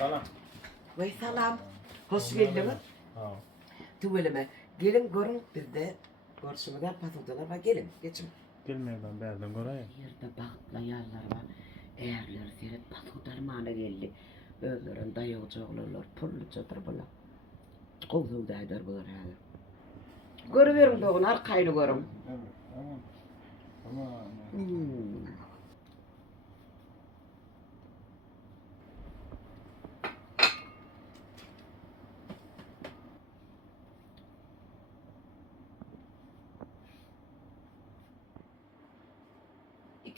Salam. Vay salam. Hoş geldiniz. Ha. Tüveleme. Gelin görün bir de görüşümden patıldılar. Gelin geçin. Gelmeyin ben berden göreyim. Yerde bakla yerler var. Eğerler seyret patıldarmana geldi. Özlerin dayıcı olurlar. Pullu çatır bula. Kovduğu da eder bular hadi. Görüverin doğun arkayını görün. Evet. Tamam. Tamam.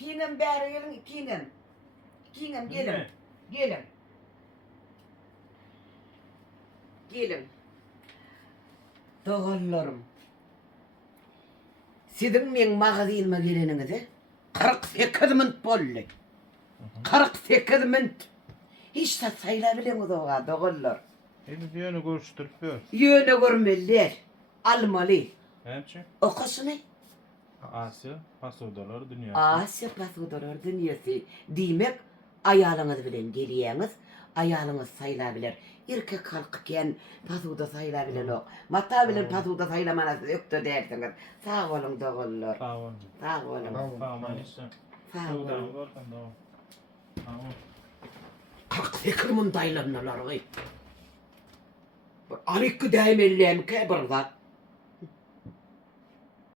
İpinin beri gelin ipinin. İpinin gelin. Gelin. Gelin. Doğullarım. Sizin men mağazilime geleninizi 48 mint bolly. 48 mint. Hiç de sayılabilir oğa doğullar. Hadi yönü görüştürüp ver. Yöne görmeliler. Almalı. Hemçi? Okusu ne? Asya, pasodalar dünyası. Asya pasodalar dünyası. Demek ayalınız bilen geliyeniz. Ayalınız sayılabilir. Erkek kalkıken pasoda sayılabilir o. Mata bilen pasoda sayılamanası yoktur dersiniz. Sağ olun doğullar. Sağ olun. Sağ olun. Tamam işte. Sağ olun. Sudan korkan da o. Tamam. 48 min daylanırlar. Alikki daim ellem ke burada.